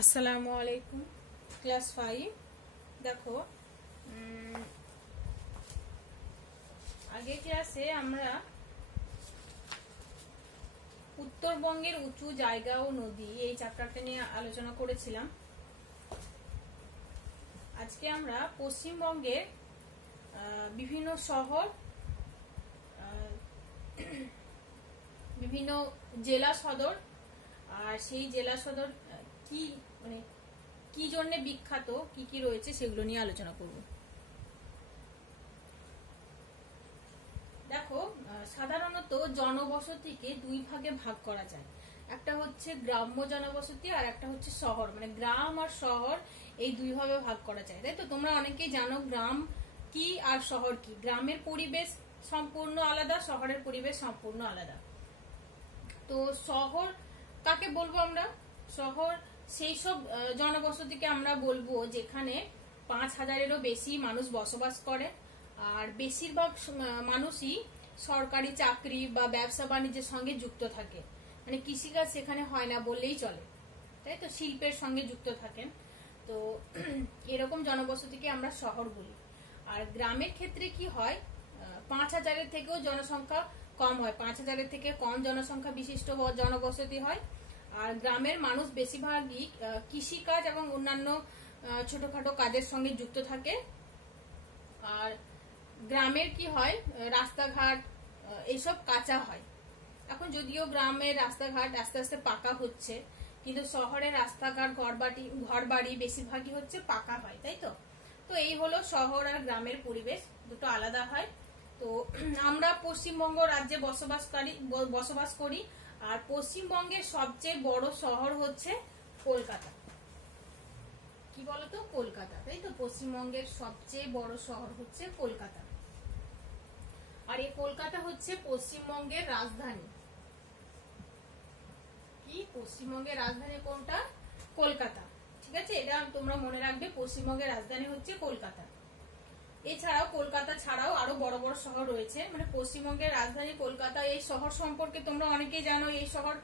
আসসালামু আলাইকুম। ক্লাস 5 দেখো, আগের ক্লাসে আমরা উত্তরবঙ্গের উঁচু জায়গা ও নদী এই চ্যাপ্টারটা নিয়ে আলোচনা করেছিলাম। আজকে আমরা পশ্চিমবঙ্গের বিভিন্ন শহর, বিভিন্ন জেলা সদর আর সেই জেলা সদর কি মানে কি জন্য বিখ্যাত, কি কি রয়েছে সেগুলো নিয়ে আলোচনা করব। দেখো, সাধারণত জনবসতিকে দুই ভাগে ভাগ করা যায়। একটা হচ্ছে গ্রাম্য জনবসতি আর একটা হচ্ছে শহর, মানে গ্রাম আর শহর এই দুই ভাবে ভাগ করা যায়। তাই তো তোমরা অনেকেই জানো গ্রাম কি আর শহর কি। গ্রামের পরিবেশ সম্পূর্ণ আলাদা, শহরের পরিবেশ সম্পূর্ণ আলাদা। তো শহর কাকে বলবো আমরা? শহর সেই সব জনবসতিকে আমরা বলবো যেখানে 5,000-এরও বেশি মানুষ বসবাস করে, আর বেশিরভাগ মানুষই সরকারি চাকরি বা ব্যবসা বাণিজ্যের সঙ্গে যুক্ত থাকে। মানে কৃষিকাজ সেখানে হয় না বললেই চলে, তাই তো, শিল্পের সঙ্গে যুক্ত থাকেন। তো এরকম জনবসতিকে আমরা শহর বলি। আর গ্রামের ক্ষেত্রে কি হয়, 5,000-এর থেকেও জনসংখ্যা কম হয়, 5,000-এর থেকে কম জনসংখ্যা বিশিষ্ট জনবসতি হয়। আর গ্রামের মানুষ বেশিরভাগই কৃষিকাজ এবং অন্যান্য ছোটখাটো কাজের সঙ্গে যুক্ত থাকে। আর গ্রামের কি হয়, রাস্তাঘাট এইসব কাঁচা হয়। এখন যদিও গ্রামের রাস্তাঘাট আস্তে আস্তে পাকা হচ্ছে, কিন্তু শহরের রাস্তাঘাট ঘর বাড়ি বেশিরভাগই হচ্ছে পাকা হয়, তাই তো। তো এই হলো শহর আর গ্রামের পরিবেশ, দুটো আলাদা হয়। তো আমরা পশ্চিমবঙ্গ রাজ্যে বসবাস করি, আর পশ্চিমবঙ্গের সবচেয়ে বড় শহর হচ্ছে কলকাতা। কি বলতো? কলকাতা, তাই তো। পশ্চিমবঙ্গের সবচেয়ে বড় শহর হচ্ছে কলকাতা, আর এই কলকাতা হচ্ছে পশ্চিমবঙ্গের রাজধানী। কি পশ্চিমবঙ্গের রাজধানী কোনটা? কলকাতা। ঠিক আছে, এটা তোমরা মনে রাখবে, পশ্চিমবঙ্গের রাজধানী হচ্ছে কলকাতা। এছাড়াও কলকাতা ছাড়াও আরো বড় বড় শহর রয়েছে, মানে পশ্চিমবঙ্গের রাজধানী কলকাতা। এই শহর সম্পর্কে তোমরা অনেকেই জানো, এই শহর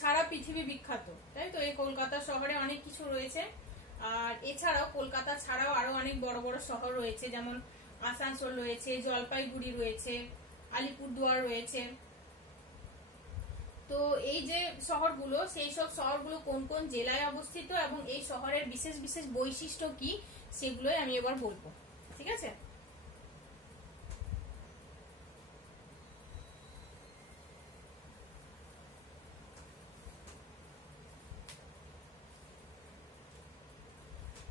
সারা পৃথিবী বিখ্যাত, তাই তো। এই কলকাতা শহরে অনেক কিছু রয়েছে। আর এছাড়াও কলকাতা ছাড়াও আরো অনেক বড় বড় শহর রয়েছে, যেমন আসানসোল রয়েছে, জলপাইগুড়ি রয়েছে, আলিপুরদুয়ার রয়েছে। তো এই যে শহরগুলো, সেই সব শহরগুলো কোন কোন জেলায় অবস্থিত এবং এই শহরের বিশেষ বিশেষ বৈশিষ্ট্য কি, সেগুলোই আমি এবার বলবো। ঠিক আছে,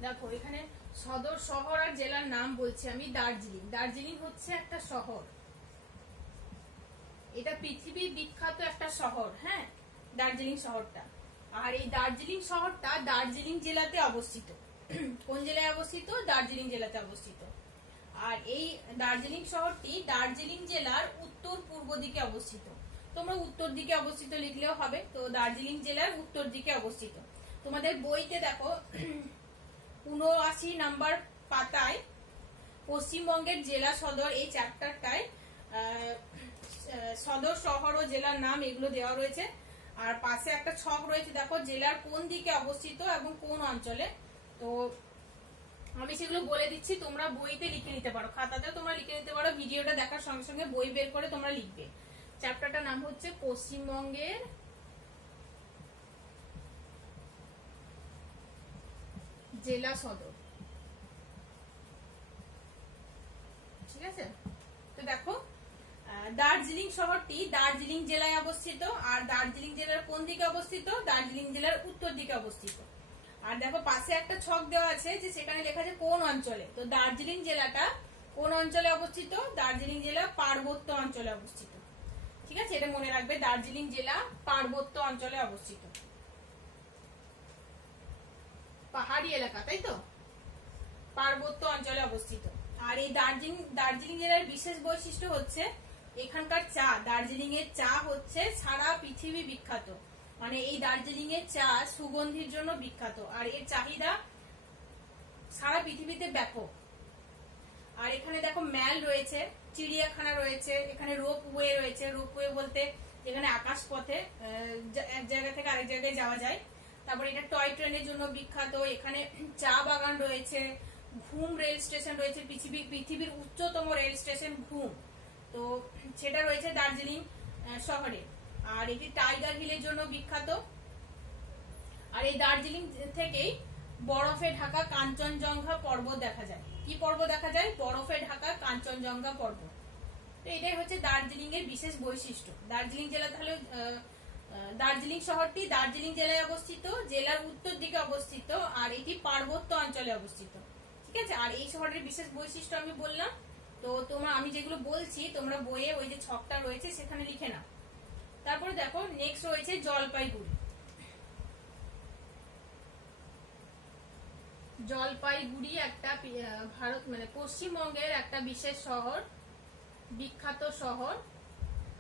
দেখো এখানে সদর শহর আর জেলার নাম বলছি আমি। দার্জিলিং, দার্জিলিং হচ্ছে একটা শহর, এটা পৃথিবীর বিখ্যাত একটা শহর। হ্যাঁ, দার্জিলিং শহরটা। আর এই দার্জিলিং শহরটা দার্জিলিং জেলাতে অবস্থিত। কোন জেলায় অবস্থিত? দার্জিলিং জেলাতে অবস্থিত। আর এই দার্জিলিং শহরটি দার্জিলিং জেলার উত্তর পূর্ব দিকে অবস্থিত। তোমরা উত্তর দিকে অবস্থিত লিখলেও হবে। তো দার্জিলিং জেলার উত্তর দিকে অবস্থিত। তোমাদের বইতে দেখো 79 নাম্বার পাতায় পশ্চিমবঙ্গের জেলা সদর এই চ্যাপ্টারটায় সদর শহর ও জেলার নাম এগুলো দেওয়া রয়েছে। আর পাশে একটা ছক রয়েছে, দেখো জেলার কোন দিকে অবস্থিত এবং কোন অঞ্চলে। তো আমি সেগুলো বলে দিচ্ছি, তোমরা বইতে লিখে নিতে পারো, খাতাতে তোমরা লিখে নিতে পারো। ভিডিওটা দেখার সঙ্গে সঙ্গে বই বের করে তোমরা লিখবে। চ্যাপ্টারটার নাম হচ্ছে পশ্চিমবঙ্গের জেলা সদর। ঠিক আছে, তো দেখো দার্জিলিং শহরটি দার্জিলিং জেলায় অবস্থিত। আর দার্জিলিং জেলার কোন দিকে অবস্থিত? দার্জিলিং জেলার উত্তর দিকে অবস্থিত। আর দেখো পাশে একটা ছক দেওয়া আছে, যে সেখানে লেখা আছে কোন অঞ্চলে। তো দার্জিলিং জেলাটা কোন অঞ্চলে অবস্থিত? দার্জিলিং জেলা পার্বত্য অঞ্চলে অবস্থিত। ঠিক আছে, এটা মনে রাখবে, দার্জিলিং জেলা পার্বত্য অঞ্চলে অবস্থিত, পাহাড়ি এলাকা, তাই তো, পার্বত্য অঞ্চলে অবস্থিত। আর এই দার্জিলিং জেলার বিশেষ বৈশিষ্ট্য হচ্ছে এখানকার চা। দার্জিলিং এর চা হচ্ছে সারা পৃথিবী বিখ্যাত, মানে এই দার্জিলিং এর চা সুগন্ধির জন্য বিখ্যাত, আর এর চাহিদা সারা পৃথিবীতে ব্যাপক। আর এখানে দেখো ম্যাল রয়েছে, চিড়িয়াখানা রয়েছে, এখানে রোপওয়ে রয়েছে। রোপওয়ে বলতে এখানে আকাশ পথে এক জায়গা থেকে আরেক জায়গায় যাওয়া যায়। তারপর এটা টয় ট্রেনের জন্য বিখ্যাত, এখানে চা বাগান রয়েছে, ঘুম রেল স্টেশন রয়েছে, পৃথিবীর উচ্চতম রেল স্টেশন ঘুম, তো সেটা রয়েছে দার্জিলিং শহরে। আর এটি টাইগার হিলের জন্য বিখ্যাত। আর এই দার্জিলিং থেকেই বরফে ঢাকা কাঞ্চনজঙ্ঘা পর্বত দেখা যায়। কি পর্বত দেখা যায়? বরফে ঢাকা কাঞ্চনজঙ্ঘা পর্বত। তো এটাই হচ্ছে দার্জিলিং এর বিশেষ বৈশিষ্ট্য। দার্জিলিং জেলা তাহলে দার্জিলিং শহরটি দার্জিলিং জেলায় অবস্থিত, জেলার উত্তর দিকে অবস্থিত, আর এটি পার্বত্য অঞ্চলে অবস্থিত। ঠিক আছে, আর এই শহরের বিশেষ বৈশিষ্ট্য আমি বললাম। তো আমি যেগুলো বলছি তোমরা বইয়ে ওই যে ছকটা রয়েছে সেখানে লিখে নাও। তারপরে দেখো নেক্সট রয়েছে জলপাইগুড়ি। জলপাইগুড়ি একটা ভারত মানে পশ্চিমবঙ্গের একটা বিশেষ শহর, বিখ্যাত শহর।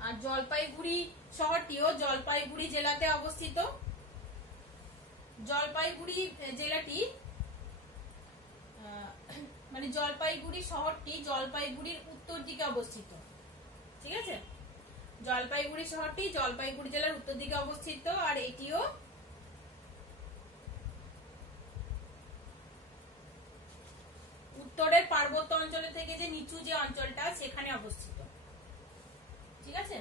আর জলপাইগুড়ি শহরটিও জলপাইগুড়ি জেলাতে অবস্থিত। জলপাইগুড়ি জেলাটি মানে জলপাইগুড়ি শহরটি জলপাইগুড়ির উত্তর দিকে অবস্থিত। ঠিক আছে, জলপাইগুড়ি শহরটি জলপাইগুড়ি জেলার উত্তর দিকে অবস্থিত, আর এটিও উত্তরের পার্বত্য অঞ্চল থেকে যে নিচু যে অঞ্চলটা সেখানে অবস্থিত। ঠিক আছে,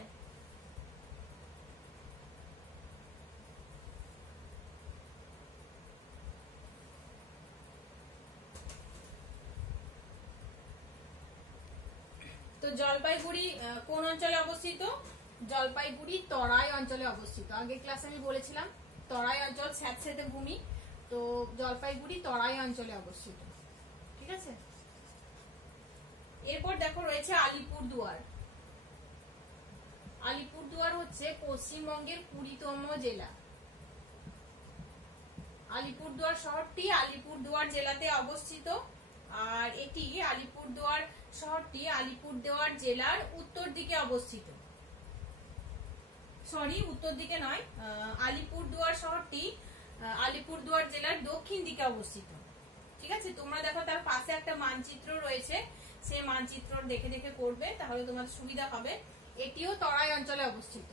তো জলপাইগুড়ি কোন অঞ্চলে অবস্থিত? জলপাইগুড়ি তরাই অঞ্চলে অবস্থিত। আগের ক্লাসে আমি বলেছিলাম তরাই অঞ্চল স্যাঁতসেঁতে ভূমি, তো জলপাইগুড়ি তরাই অঞ্চলে অবস্থিত। ঠিক আছে, এরপর দেখো রয়েছে আলিপুরদুয়ার। আলিপুরদুয়ার হচ্ছে পশ্চিমবঙ্গের 20তম জেলা। আলিপুরদুয়ার শহরটি আলিপুরদুয়ার জেলাতে অবস্থিত, আর এটি আলিপুরদুয়ার শহরটি আলিপুরদুয়ার জেলার উত্তর দিকে অবস্থিত। উত্তর দিকে নয়, আলিপুরদুয়ার শহরটি আলিপুরদুয়ার জেলার দক্ষিণ দিকে অবস্থিত। ঠিক আছে, তোমরা দেখো তার পাশে একটা মানচিত্র রয়েছে, সেই মানচিত্র দেখে দেখে করবে, তাহলে তোমার সুবিধা হবে। এটিও তরাই অঞ্চলে অবস্থিত।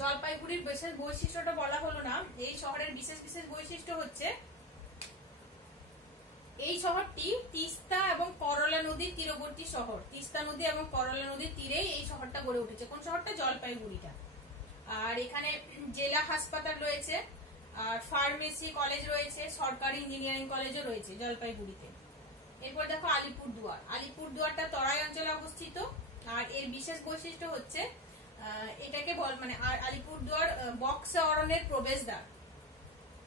জলপাইগুড়ির বিশেষ বৈশিষ্ট্যটা বলা হলো না। এই শহরের বিশেষ বিশেষ বৈশিষ্ট্য হচ্ছে এই শহরটি তিস্তা এবং করলা নদীর তীরবর্তী শহর। তিস্তা নদী এবং করলা নদীর তীরেই এই শহরটা গড়ে উঠেছে। কোন শহরটা? জলপাইগুড়িটা। আর এখানে জেলা হাসপাতাল রয়েছে, আর ফার্মেসি কলেজ রয়েছে, সরকারি ইঞ্জিনিয়ারিং কলেজও রয়েছে জলপাইগুড়িতে। এরপর দেখো আলিপুরদুয়ার। আলিপুরদুয়ারটা তরাই অঞ্চলে অবস্থিত, আর এর বিশেষ বৈশিষ্ট্য হচ্ছে এটাকে মানে আলিপুরদুয়ার বক্সা অরণ্যের প্রবেশদ্বার।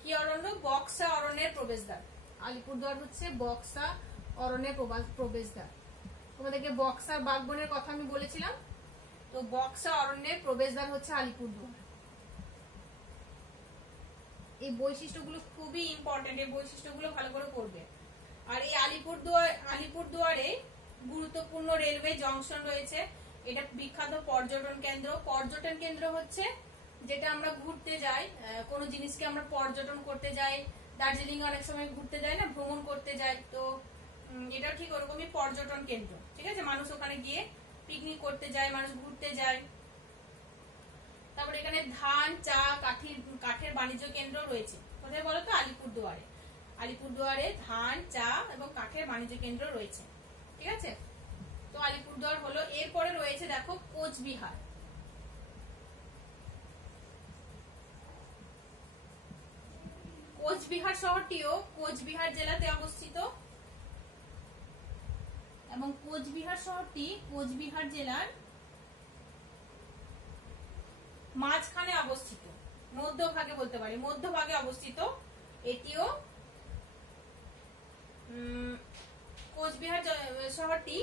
কি অরণ্য? বক্সা অরণ্যের প্রবেশদ্বার। আলিপুরদুয়ার হচ্ছে বক্সা অরণ্যের প্রবেশদ্বার। তোমাদেরকে বক্সার বাগবনের কথা আমি বলেছিলাম, তো বক্সা অরণ্যের প্রবেশদ্বার হচ্ছে আলিপুরদুয়ার। এই বৈশিষ্ট্যগুলো খুবই ইম্পর্টেন্ট, এই বৈশিষ্ট্যগুলো ভালো করে পড়বে। আর এই আলিপুরদুয়ারে গুরুত্বপূর্ণ রেলওয়ে জংশন রয়েছে। এটা বিখ্যাত পর্যটন কেন্দ্র। পর্যটন কেন্দ্র হচ্ছে যেটা আমরা ঘুরতে যাই, কোনো জিনিসকে আমরা পর্যটন করতে যাই। দার্জিলিং অনেক সময় ঘুরতে যায় না, ভ্রমণ করতে যায়, তো এটা ঠিক ওরকমই পর্যটন কেন্দ্র। ঠিক আছে, মানুষ ওখানে গিয়ে পিকনিক করতে যায়, মানুষ ঘুরতে যায়। তারপরে এখানে ধান, চা, কাঠের বাণিজ্য কেন্দ্র রয়েছে। কোথায় বলো তো? আলিপুরদুয়ারে। আলিপুরদুয়ারে ধান, চা এবং কাঠের বাণিজ্য কেন্দ্র রয়েছে। ঠিক আছে, তো আলিপুরদুয়ার হলো। এরপরে রয়েছে দেখো কোচবিহার। কোচবিহার শহরটিও কোচবিহার জেলাতে অবস্থিত, এবং কোচবিহার শহরটি কোচবিহার জেলার মাঝখানে অবস্থিত, মধ্যভাগে বলতে পারি, মধ্যভাগে অবস্থিত। এটিও কোচবিহার শহরটি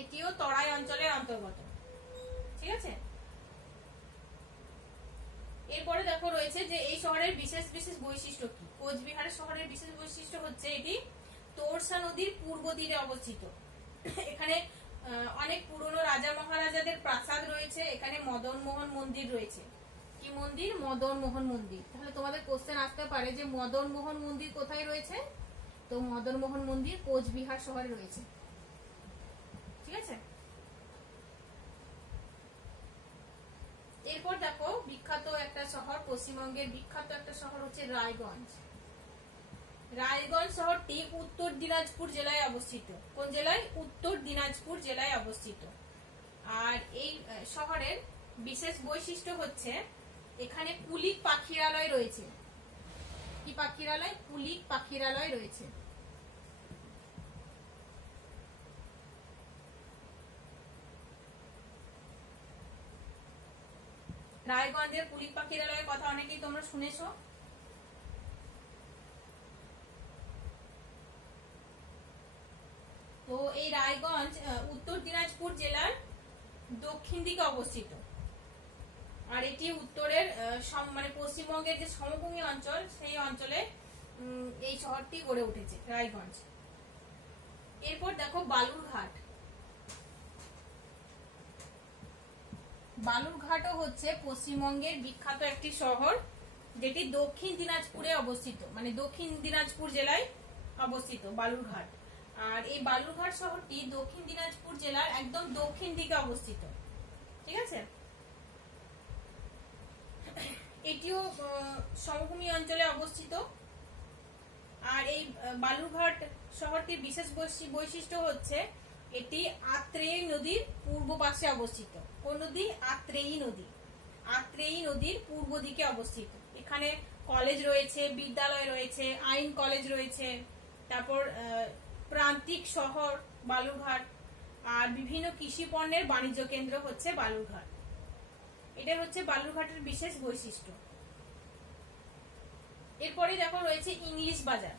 এটিও তরাই অঞ্চলের অন্তর্গত। ঠিক আছে, এরপরে দেখো রয়েছে যে এই শহরের বিশেষ বিশেষ বৈশিষ্ট্য কি। কোচবিহার শহরের বিশেষ বৈশিষ্ট্য হচ্ছে এটি তোরসা নদীর পূর্ব তীরে অবস্থিত। এখানে অনেক পুরনো রাজা মহারাজাদের প্রাসাদ রয়েছে। এখানে মদন মোহন মন্দির রয়েছে। কি মন্দির? মদন মোহন মন্দির। তাহলে তোমাদের কোশ্চেন আসতে পারে যে মদন মোহন মন্দির কোথায় রয়েছে? তো মদন মোহন মন্দির কোচবিহার শহরে রয়েছে। ঠিক আছে, এরপর দেখো বিখ্যাত একটা শহর, পশ্চিমবঙ্গের বিখ্যাত একটা শহর হচ্ছে রায়গঞ্জ। রায়গঞ্জ শহরটি উত্তর দিনাজপুর জেলায় অবস্থিত। কোন জেলায়? উত্তর দিনাজপুর জেলায় অবস্থিত। আর এই শহরের বিশেষ বৈশিষ্ট্য হচ্ছে এখানে কুলিক পাখিরালয় রয়েছে। কি পাখিরালয়? কুলিক পাখিরালয় রয়েছে। রায়গঞ্জের কুলিক পাখিরালয়ের কথা অনেকেই তোমরা শুনেছো। তো এই রায়গঞ্জ উত্তর দিনাজপুর জেলার দক্ষিণ দিকে অবস্থিত। আর এটি উত্তরের মানে পশ্চিমবঙ্গের যে সমভূমি অঞ্চল, সেই অঞ্চলে এই শহরটি গড়ে উঠেছে, রায়গঞ্জ। এরপর দেখো বালুরঘাট। বালুরঘাটও হচ্ছে পশ্চিমবঙ্গের বিখ্যাত একটি শহর, যেটি দক্ষিণ দিনাজপুরে অবস্থিত, মানে দক্ষিণ দিনাজপুর জেলায় অবস্থিত বালুরঘাট। আর এই বালুরঘাট শহরটি দক্ষিণ দিনাজপুর জেলার একদম দক্ষিণ দিকে অবস্থিত। ঠিক আছে, এটিও সমভূমি অঞ্চলে অবস্থিত। আর এই বালুরঘাট শহরটির বিশেষ বৈশিষ্ট্য হচ্ছে এটি আত্রেয়ী নদীর পূর্ব পাশে অবস্থিত। কোন নদী? আত্রেয়ী নদী। আত্রেয়ী নদীর পূর্ব দিকে অবস্থিত। এখানে কলেজ রয়েছে, বিদ্যালয় রয়েছে, আইন কলেজ রয়েছে, তারপর প্রান্তিক শহর বালুরঘাট, আর বিভিন্ন কৃষি পণ্যের বাণিজ্য কেন্দ্র হচ্ছে বালুরঘাট। এটা হচ্ছে বালুরঘাটের বিশেষ বৈশিষ্ট্য। এরপরে দেখো রয়েছে ইংলিশ বাজার।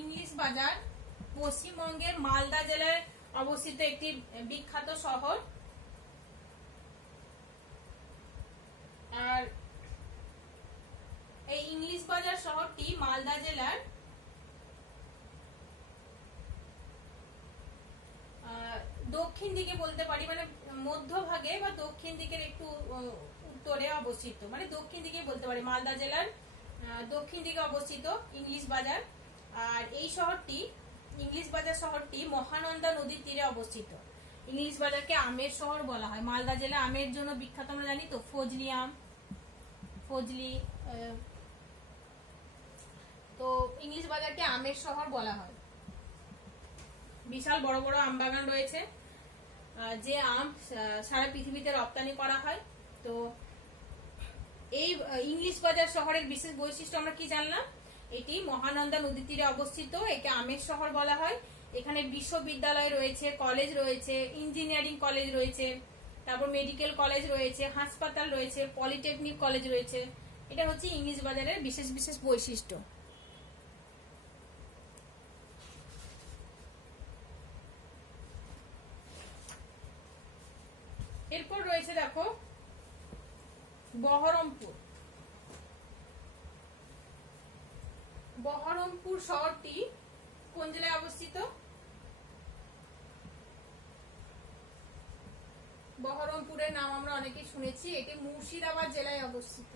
ইংলিশ বাজার পশ্চিমবঙ্গের মালদা জেলায় অবস্থিত একটি বিখ্যাত শহর। আর এই ইংলিশ বাজার শহরটি মালদা জেলার দক্ষিণ দিকে বলতে পারি, মানে মধ্যভাগে বা দক্ষিণ দিকের একটু উত্তরে অবস্থিত, মানে দক্ষিণ দিকে বলতে পারি, মালদা জেলার দক্ষিণ দিকে অবস্থিত ইংলিশ বাজার। আর এই শহরটি, ইংলিশ বাজার শহরটি মহানন্দা নদীর তীরে অবস্থিত। ইংলিশ বাজারকে আমের শহর বলা হয়। মালদা জেলা আমের জন্য বিখ্যাত, আমরা জানি তো, ফজলি আম, ফজলি। তো ইংলিশ বাজারকে আমের শহর বলা হয়। বিশাল বড় বড় আম বাগান রয়েছে, যে আম সারা পৃথিবীতে রপ্তানি করা হয়। তো এই ইংলিশ বাজার শহরের বিশেষ বৈশিষ্ট্য আমরা কি জানলাম? এটি মহানন্দা নদীর তীরে অবস্থিত, একে আমের শহর বলা হয়। এখানে বিশ্ববিদ্যালয় রয়েছে, কলেজ রয়েছে, ইঞ্জিনিয়ারিং কলেজ রয়েছে, তারপর মেডিকেল কলেজ রয়েছে, হাসপাতাল রয়েছে, পলিটেকনিক কলেজ রয়েছে। এটা হচ্ছে ইংলিশ বাজারের বিশেষ বিশেষ বৈশিষ্ট্য। এরপর রয়েছে দেখো বহরমপুর। বহরমপুর শহরটি কোন জেলায় অবস্থিত? বহরমপুরের নাম আমরা অনেকেই শুনেছি, এটি মুর্শিদাবাদ জেলায় অবস্থিত,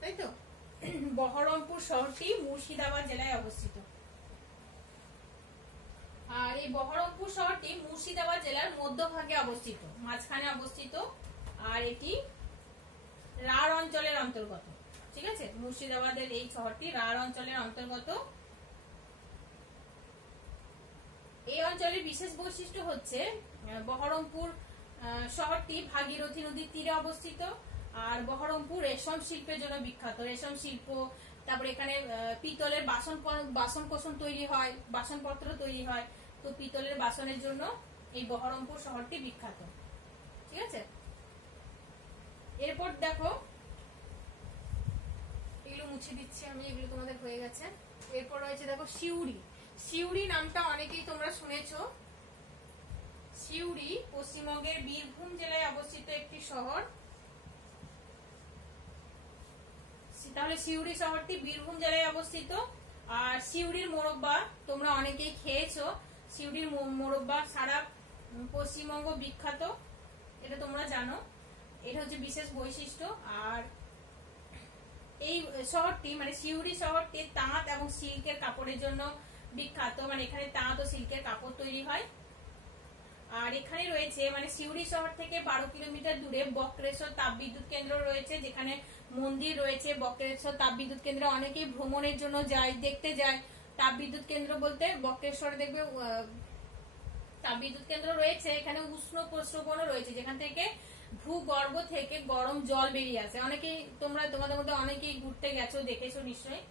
তাই তো? বহরমপুর শহরটি মুর্শিদাবাদ জেলায় অবস্থিত। আর এই বহরমপুর শহরটি মুর্শিদাবাদ জেলার মধ্যভাগে অবস্থিত, মাঝখানে অবস্থিত। আর এটি রাঢ় অঞ্চলের অন্তর্গত। ঠিক আছে, মুর্শিদাবাদের এই শহরটি রাঢ় অঞ্চলের অন্তর্গত। এই অঞ্চলের বিশেষ বৈশিষ্ট্য হচ্ছে বহরমপুর শহরটি ভাগীরথী নদীর তীরে অবস্থিত। আর বহরমপুর রেশম শিল্পের জন্য বিখ্যাত। রেশম শিল্প, তারপরে এখানে পিতলের বাসনকোসন তৈরি হয়, বাসনপত্র তৈরি হয়। তো পিতলের বাসনের জন্য এই বহরমপুর শহরটি বিখ্যাত। ঠিক আছে, এরপর দেখো, এগুলো মুছে দিচ্ছি আমি, এগুলো তোমাদের হয়ে গেছে। এরপর রয়েছে দেখো সিউড়ি। সিউড়ি নামটা অনেকেই তোমরা শুনেছো। সিউড়ি পশ্চিমবঙ্গের বীরভূম জেলায় অবস্থিত একটি শহর। তাহলে সিউড়ি শহরটি বীরভূম জেলায় অবস্থিত। আর সিউড়ির মোরব্বা তোমরা অনেকেই খেয়েছো। সিউড়ির মোরব্বা সারা পশ্চিমবঙ্গ বিখ্যাত, এটা তোমরা জানো। এটা হচ্ছে বিশেষ বৈশিষ্ট্য। আর এই শহরটি মানে সিউড়ি শহরটি তাঁত এবং সিল্কের কাপড়ের জন্য বিখ্যাত, মানে এখানে তাঁত ও সিল্কের কাপড় তৈরি হয়। আর এখানে রয়েছে মানে সিউড়ি শহর থেকে 12 কিলোমিটার দূরে বক্রেশ্বর তাপবিদ্যুৎ কেন্দ্র রয়েছে, যেখানে মন্দির রয়েছে। বক্রেশ্বর তাপবিদ্যুৎ কেন্দ্র অনেকেই ভ্রমণের জন্য যায়, দেখতে যায়। তাপবিদ্যুৎ কেন্দ্র বলতে বক্রেশ্বরে দেখবে তাপবিদ্যুৎ কেন্দ্র রয়েছে, এখানে উষ্ণ প্রস্রবণও রয়েছে, যেখান থেকে ভূগর্ভ থেকে গরম জল বেরিয়ে আসে। অনেকেই তোমাদের মধ্যে অনেকেই ঘুরতে গেছো, দেখেছো নিশ্চয়ই,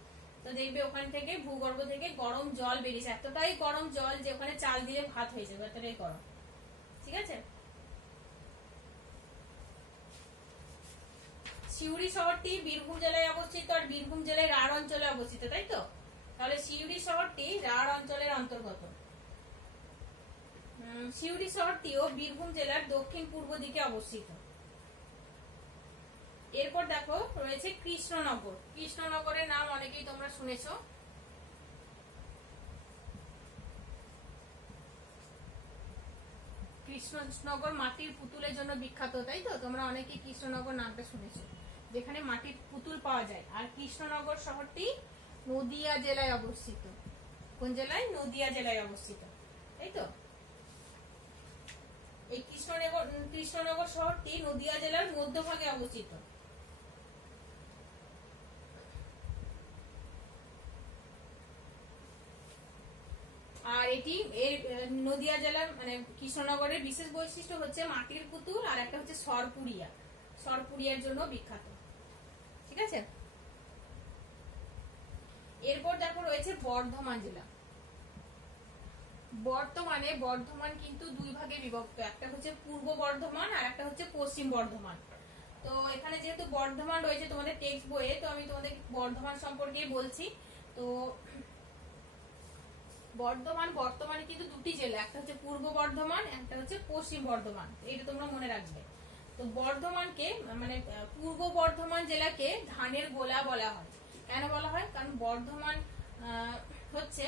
তো দেখবে ওখান থেকে ভূগর্ভ থেকে গরম জল বেরিয়েছে, এতটাই গরম জল যে ওখানে চাল দিয়ে ভাত হয়ে যাবে, এতটাই গরম। ঠিক আছে, সিউড়ি শহরটি বীরভূম জেলায় অবস্থিত, আর বীরভূম জেলায় রাঢ় অঞ্চলে অবস্থিত, তাই তো? তাহলে সিউড়ি শহরটি রাঢ় অঞ্চলের অন্তর্গত। সিউড়ি শহরটিও বীরভূম জেলার দক্ষিণ পূর্ব দিকে অবস্থিত। এরপর দেখো রয়েছে কৃষ্ণনগর। কৃষ্ণনগরের নাম অনেকেই তোমরা শুনেছো। কৃষ্ণনগর মাটির পুতুলের জন্য বিখ্যাত, তাই তো? তোমরা অনেকেই কৃষ্ণনগর নামটা শুনেছো, যেখানে মাটির পুতুল পাওয়া যায়। আর কৃষ্ণনগর শহরটি নদিয়া জেলায় অবস্থিত। কোন জেলায়? নদিয়া জেলায় অবস্থিত, তাই তো? এই কৃষ্ণনগর শহরটি নদিয়া জেলার মধ্যভাগে অবস্থিত। আর এটি নদিয়া জেলার মানে কৃষ্ণনগরের বিশেষ বৈশিষ্ট্য হচ্ছে মাটির পুতুল, আর একটা হচ্ছে সরপুরিয়া। সরপুরিয়ার জন্য বিখ্যাত। ঠিক আছে, এরপর দেখো রয়েছে বর্ধমান জেলা। বর্তমানে বর্ধমান কিন্তু দুই ভাগে বিভক্ত, একটা হচ্ছে পূর্ব বর্ধমান আর একটা হচ্ছে পশ্চিম বর্ধমান। তো এখানে যেহেতু বর্ধমান রয়েছে তোমাদের টেক্সট বইয়ে, তো আমি তোমাদের বর্ধমান সম্পর্কে বলছি। তো বর্তমানে কিন্তু দুটি জেলা, একটা হচ্ছে পূর্ব বর্ধমান, একটা হচ্ছে পশ্চিম বর্ধমান, এটা তোমরা মনে রাখবে। তো বর্ধমানকে মানে পূর্ব বর্ধমান জেলাকে ধানের গোলা বলা হয়। কেন বলা হয়? কারণ বর্ধমান হচ্ছে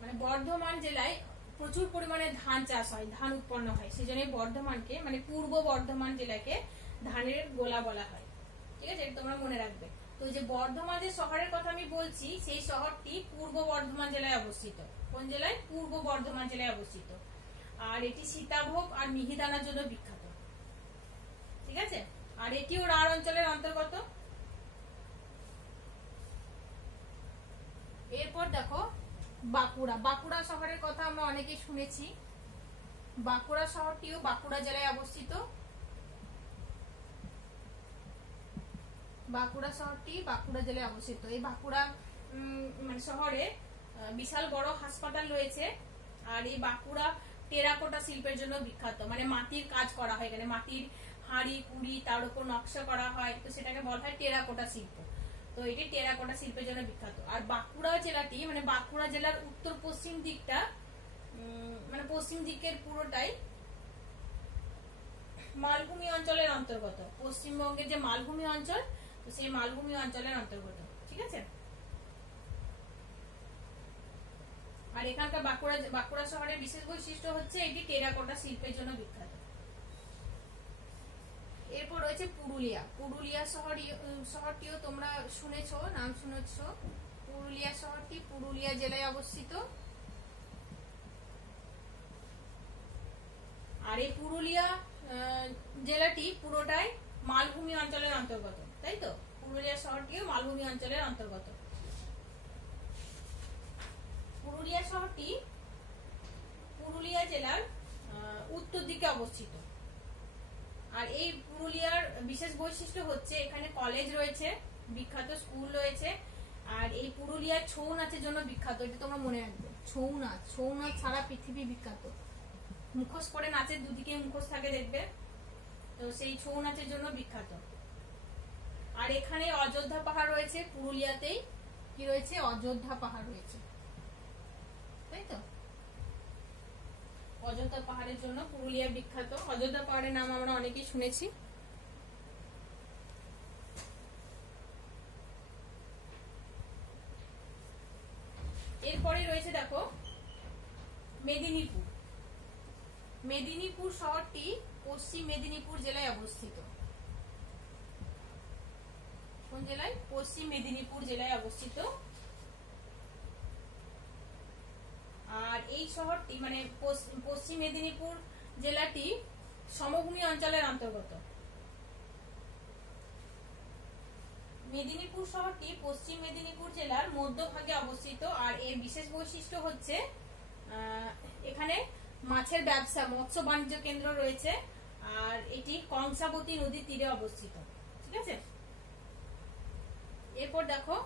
মানে বর্ধমান জেলায় প্রচুর পরিমাণে ধান চাষ হয়, ধান উৎপন্ন হয়, সেই জন্য বর্ধমানকে মানে পূর্ব বর্ধমান জেলাকে ধানের গোলা বলা হয়। ঠিক আছে, তোমরা মনে রাখবে। তো যে বর্ধমান যে শহরের কথা আমি বলছি, সেই শহরটি পূর্ব বর্ধমান জেলায় অবস্থিত। কোন জেলায়? পূর্ব বর্ধমান জেলায় অবস্থিত। আর এটি সীতাভোগ আর মিহিদানার জন্য বিখ্যাত। ঠিক আছে, আর এটিও রাঢ় অঞ্চলের অন্তর্গত। এরপর দেখো বাঁকুড়া। বাঁকুড়া শহরের কথা আমরা অনেকেই শুনেছি। বাঁকুড়া শহরটিও বাঁকুড়া জেলায় অবস্থিত। বাঁকুড়া শহরটি বাঁকুড়া জেলায় অবস্থিত। এই বাঁকুড়া মানে শহরে বিশাল বড় হাসপাতাল রয়েছে। আর এই বাঁকুড়া টেরাকোটা শিল্পের জন্য বিখ্যাত, মানে মাটির কাজ করা হয় এখানে, মাটির হাঁড়ি কুড়ি তার উপর নকশা করা হয়, তো সেটাকে বলা হয় টেরাকোটা শিল্প। তো এটি টেরাকোটা শিল্পের জন্য বিখ্যাত। আর বাঁকুড়া জেলাটি মানে বাঁকুড়া জেলার উত্তর পশ্চিম দিকটা মানে পশ্চিম দিকের পুরোটাই মালভূমি অঞ্চলের অন্তর্গত। পশ্চিমবঙ্গের যে মালভূমি অঞ্চল, তো সেই মালভূমি অঞ্চলের অন্তর্গত। ঠিক আছে, আর এখানকার বাঁকুড়া শহরের বিশেষ বৈশিষ্ট্য হচ্ছে এটি টেরাকোটা শিল্পের জন্য বিখ্যাত। এরপর রয়েছে পুরুলিয়া। পুরুলিয়া শহরটিও তোমরা শুনেছো, নাম শুনেছো। পুরুলিয়া শহরটি পুরুলিয়া জেলায় অবস্থিত। আর এই পুরুলিয়া জেলাটি পুরোটাই মালভূমি অঞ্চলের অন্তর্গত, তাই তো? পুরুলিয়া শহরটিও মালভূমি অঞ্চলের অন্তর্গত। পুরুলিয়া শহরটি পুরুলিয়া জেলার উত্তর দিকে অবস্থিত। আর এই পুরুলিয়ার বিশেষ বৈশিষ্ট্য হচ্ছে এখানে কলেজ রয়েছে, বিখ্যাত স্কুল রয়েছে। আর এই পুরুলিয়া ছৌ নাচের জন্য বিখ্যাত, এটা তোমরা মনে রাখবে। ছৌ নাচ সারা পৃথিবী বিখ্যাত। মুখোশ পরে নাচের দুদিকে মুখোশ থাকে দেখবে, তো সেই ছৌ নাচের জন্য বিখ্যাত। আর এখানে অযোধ্যা পাহাড় রয়েছে, পুরুলিয়াতেই কি রয়েছে? অযোধ্যা পাহাড় রয়েছে, তাই তো? অযোধ্যা পাহাড়ের জন্য পুরুলিয়া বিখ্যাত। অযোধ্যা পাহাড়ের নাম আমরা অনেকেই শুনেছি। এরপরে রয়েছে দেখো মেদিনীপুর। মেদিনীপুর শহরটি পশ্চিম মেদিনীপুর জেলায় অবস্থিত। কোন জেলায়? পশ্চিম মেদিনীপুর জেলায় অবস্থিত। আর এই শহরটি মানে পশ্চিম মেদিনীপুর জেলাটি সমভূমি অঞ্চলের অন্তর্গত। মেদিনীপুর শহরটি পশ্চিম মেদিনীপুর জেলার মধ্যভাগে অবস্থিত। আর এর বিশেষ বৈশিষ্ট্য হচ্ছে এখানে মাছের ব্যবসা, মৎস্য বাণিজ্য কেন্দ্র রয়েছে। আর এটি কংসাবতী নদীর তীরে অবস্থিত। ঠিক আছে, এরপর দেখো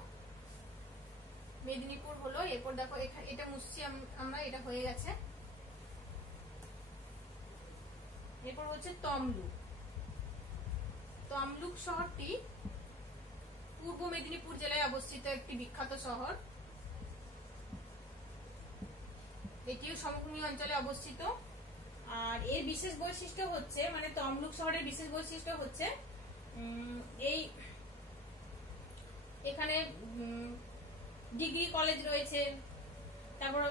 মেদিনীপুর হলো, এরপর দেখো এটা মুছছি আমরা, এটা হয়ে গেছে। এরপর হচ্ছে তমলুক। তমলুক শহরটি পূর্ব মেদিনীপুর জেলায় অবস্থিত একটি বিখ্যাত শহর। এটিও সমভূমি অঞ্চলে অবস্থিত। আর এর বিশেষ বৈশিষ্ট্য হচ্ছে মানে তমলুক শহরের বিশেষ বৈশিষ্ট্য হচ্ছে এই এখানে ডিগ্রি কলেজ রয়েছে, তারপর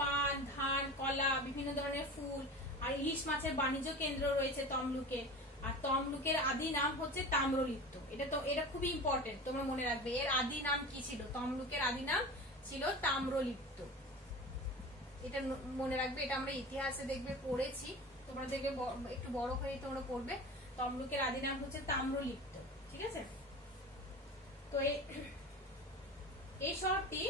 পান, ধান, কলা, বিভিন্ন ধরনের ফুল আর ইলিশ মাছের বাণিজ্য কেন্দ্র রয়েছে তমলুকে। আর তমলুকের আদি নাম হচ্ছে তাম্রলিপ্ত। এটা খুবই ইম্পর্টেন্ট, তোমরা মনে রাখবে। এর আদি নাম কি ছিল? তমলুকের আদি নাম ছিল তাম্রলিপ্ত। এটা মনে রাখবে, এটা আমরা ইতিহাসে দেখবে পড়েছি, তোমরা দেখবে একটু বড় হয়ে তোমরা পড়বে। তমলুকের আদি নাম হচ্ছে তাম্রলিপ্ত। ঠিক আছে, তো এই শহরটি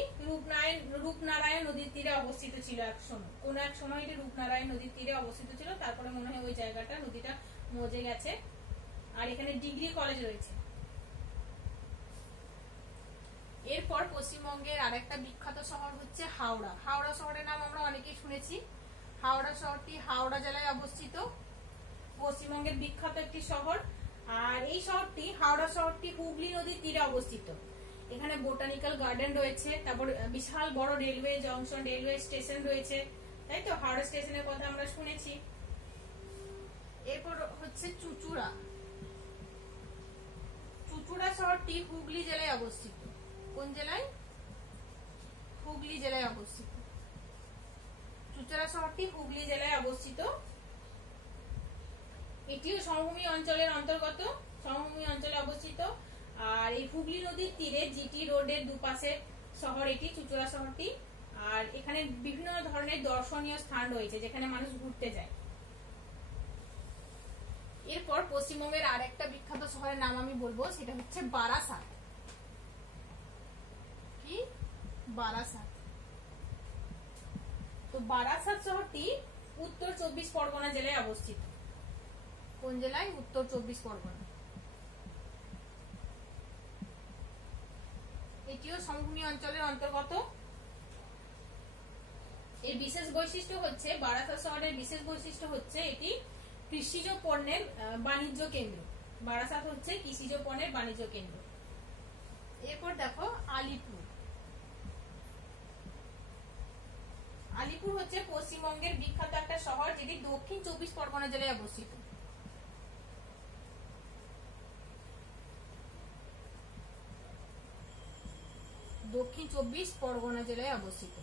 রূপনারায়ণ নদীর তীরে অবস্থিত ছিল এক সময়। কোন এক সময় এটি রূপনারায়ণ নদীর তীরে অবস্থিত ছিল, তারপরে মনে হয় ওই জায়গাটা নদীটা মজে গেছে। আর এখানে ডিগ্রি কলেজ রয়েছে। এরপর পশ্চিমবঙ্গের আরেকটা বিখ্যাত শহর হচ্ছে হাওড়া। হাওড়া শহরের নাম আমরা অনেকেই শুনেছি। হাওড়া শহরটি হাওড়া জেলায় অবস্থিত, পশ্চিমবঙ্গের বিখ্যাত একটি শহর। আর এই শহরটি, হাওড়া শহরটি হুগলি নদীর তীরে অবস্থিত। এখানে বোটানিক্যাল গার্ডেন রয়েছে, তারপর বিশাল বড় রেলওয়ে জংশন, রেলওয়ে স্টেশন রয়েছে, তাই তো? হাওড়া স্টেশনের কথা আমরা শুনেছি। এরপর হচ্ছে চুঁচুড়া। চুঁচুড়া শহরটি হুগলি জেলায় অবস্থিত। কোন জেলায়? হুগলি জেলায় অবস্থিত। চুঁচুড়া শহরটি হুগলি জেলায় অবস্থিত। এটিও সমভূমি অঞ্চলের অন্তর্গত, সমভূমি অঞ্চলে অবস্থিত। আর এই হুগলি নদীর তীরে জিটি রোডের দুপাশে শহর এটি, চুঁচুড়া শহরটি। আর এখানে বিভিন্ন ধরনের দর্শনীয় স্থান রয়েছে যেখানে মানুষ ঘুরতে যায়। এরপর পশ্চিমবঙ্গের আরেকটা বিখ্যাত শহরের নাম আমি বলবো, সেটা হচ্ছে বারাসাত। কি? বারাসাত। তো বারাসাত শহরটি উত্তর 24 পরগনা জেলায় অবস্থিত। কোন জেলায়? উত্তর 24 পরগনা। এটিও সমভূমি অঞ্চলের অন্তর্গত। এর বিশেষ বৈশিষ্ট্য হচ্ছে, বারাসাত শহরের বিশেষ বৈশিষ্ট্য হচ্ছে এটি কৃষিজ পণ্যের বাণিজ্য কেন্দ্র। বারাসাত হচ্ছে কৃষিজ পণ্যের বাণিজ্য কেন্দ্র। এরপর দেখো আলিপুর। আলিপুর হচ্ছে পশ্চিমবঙ্গের বিখ্যাত একটা শহর, যেটি দক্ষিণ 24 পরগনা জেলায় অবস্থিত। দক্ষিণ 24 পরগনা জেলায় অবস্থিত।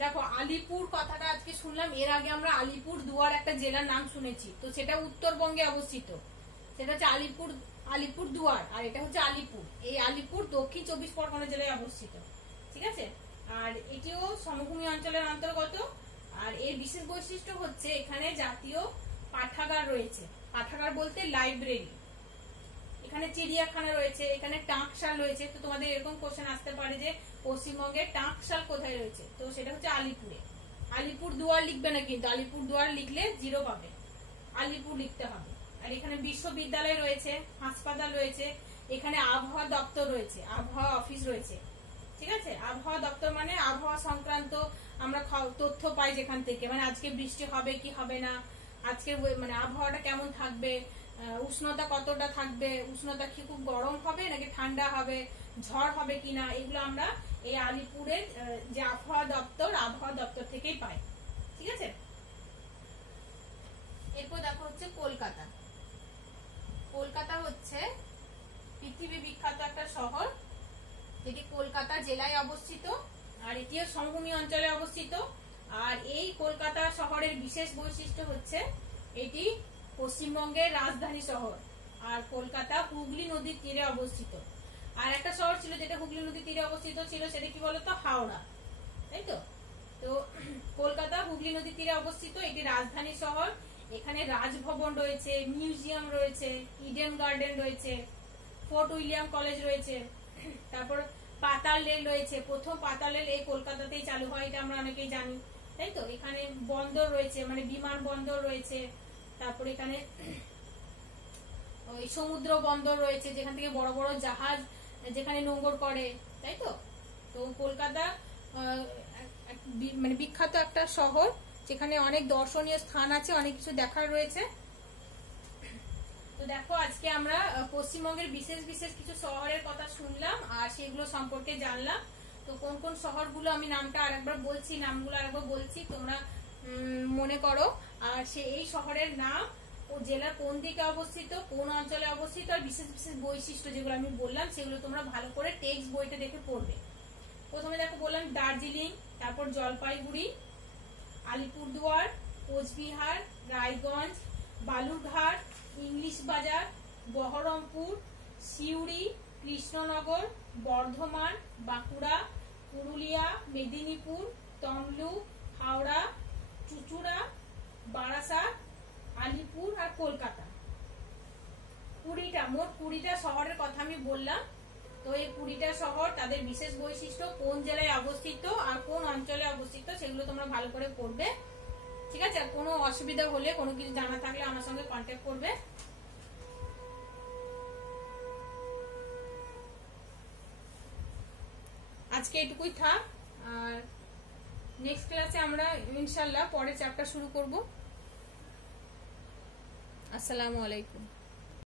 দেখো আলিপুর কথাটা আজকে শুনলাম, এর আগে আমরা আলিপুর দুয়ার একটা জেলার নাম শুনেছি, তো সেটা উত্তরবঙ্গে অবস্থিত। সেটা হচ্ছে আলিপুর দুয়ার, আর এটা হচ্ছে আলিপুর। এই আলিপুর দক্ষিণ 24 পরগনা জেলায় অবস্থিত। ঠিক আছে, আর এটিও সমভূমি অঞ্চলের অন্তর্গত। আর এর বিশেষ বৈশিষ্ট্য হচ্ছে এখানে জাতীয় পাঠাগার রয়েছে। পাঠাগার বলতে লাইব্রেরি। এখানে চিড়িয়াখানা রয়েছে, এখানে টাঁকশাল রয়েছে। তো তোমাদের এরকম কোশ্চেন আসতে পারে যে পশ্চিমবঙ্গের টাঁকশাল কোথায় রয়েছে, তো সেটা হচ্ছে আলিপুরে। আলিপুর দুয়ার লিখবে না কিন্তু, আলিপুর দুয়ার লিখলে 0 পাবে, আলিপুর লিখতে হবে। আর এখানে বিশ্ববিদ্যালয় রয়েছে, হাসপাতাল রয়েছে, এখানে আবহাওয়া দপ্তর রয়েছে, আবহাওয়া অফিস রয়েছে। ঠিক আছে, আবহাওয়া দপ্তর মানে আবহাওয়া সংক্রান্ত আমরা তথ্য পাই যেখান থেকে, মানে আজকে বৃষ্টি হবে কি হবে না, আজকে মানে আবহাওয়াটা কেমন থাকবে, উষ্ণতা কতটা থাকবে, উষ্ণতা কি খুব গরম হবে নাকি ঠান্ডা হবে, ঝড় হবে কিনা, এগুলো আমরা এই আলিপুরের যে আবহাওয়া দপ্তর থেকেই পাই। ঠিক আছে, এরপর দেখো হচ্ছে কলকাতা। কলকাতা হচ্ছে পৃথিবী বিখ্যাত একটা শহর, যেটি কলকাতা জেলায় অবস্থিত। আর এটিও সমভূমি অঞ্চলে অবস্থিত। আর এই কলকাতা শহরের বিশেষ বৈশিষ্ট্য হচ্ছে এটি পশ্চিমবঙ্গের রাজধানী শহর, আর কলকাতা হুগলি নদীর তীরে অবস্থিত। আর একটা শহর ছিল যেটা হুগলি নদীর তীরে অবস্থিত ছিল, সেটা কি বলতো, হাওড়া, তাই তো। তো কলকাতা হুগলি নদীর তীরে অবস্থিত, এটি রাজধানী শহর। এখানে রাজভবন রয়েছে, মিউজিয়াম রয়েছে, ইডেন গার্ডেন রয়েছে, ফোর্ট উইলিয়াম কলেজ রয়েছে, তারপর পাতাল রেল রয়েছে। প্রথম পাতাল রেল এই কলকাতাতেই চালু হয়, এটা আমরা অনেকেই জানি, তাই তো। এখানে বন্দর রয়েছে, মানে বিমান বন্দর রয়েছে, তারপর এখানে ওই সমুদ্র বন্দর রয়েছে, যেখান থেকে বড় বড় জাহাজ যেখানে নোঙর করে, তাই তো। তো কলকাতা মানে বিখ্যাত একটা শহর, যেখানে অনেক দর্শনীয় স্থান আছে, অনেক কিছু দেখার রয়েছে। তো দেখো, আজকে আমরা পশ্চিমবঙ্গের বিশেষ বিশেষ কিছু শহরের কথা শুনলাম আর সেগুলো সম্পর্কে জানলাম। তো কোন কোন শহরগুলো, আমি নামটা আরেকবার বলছি, নামগুলো আরেকবার বলছি, তোমরা মনে করো। আর এই শহরের নাম ও জেলার কোন দিকে অবস্থিত, কোন অঞ্চলে অবস্থিত, আর বিশেষ বিশেষ বৈশিষ্ট্য যেগুলো আমি বললাম সেগুলো তোমরা ভালো করে টেক্সট বইটা দেখে পড়বে। প্রথমে দেখো বললাম দার্জিলিং, তারপর জলপাইগুড়ি, আলিপুরদুয়ার, কোচবিহার, রায়গঞ্জ, বালুরঘাট, ইংলিশ বাজার, বহরমপুর, সিউড়ি, কৃষ্ণনগর, বর্ধমান, বাঁকুড়া, পুরুলিয়া, মেদিনীপুর, তমলুক, হাওড়া, চুঁচুড়া, বারাসাত, আলিপুর আর কলকাতা। 20টা, মোট 20টা শহরের কথা আমি বললাম। তো এই 20টা শহর, তাদের বিশেষ বৈশিষ্ট্য, কোন জেলায় অবস্থিত আর কোন অঞ্চলে অবস্থিত, সেগুলো তোমরা ভালো করে পড়বে, ঠিক আছে। কোনো অসুবিধা হলে, কোনো কিছু জানা থাকলে আমার সঙ্গে কন্ট্যাক্ট করবে। আজকে এটুকুই থাক, আর নেক্সট ক্লাসে আমরা ইনশাআল্লাহ পরের চ্যাপ্টার শুরু করব। আসসালামু আলাইকুম।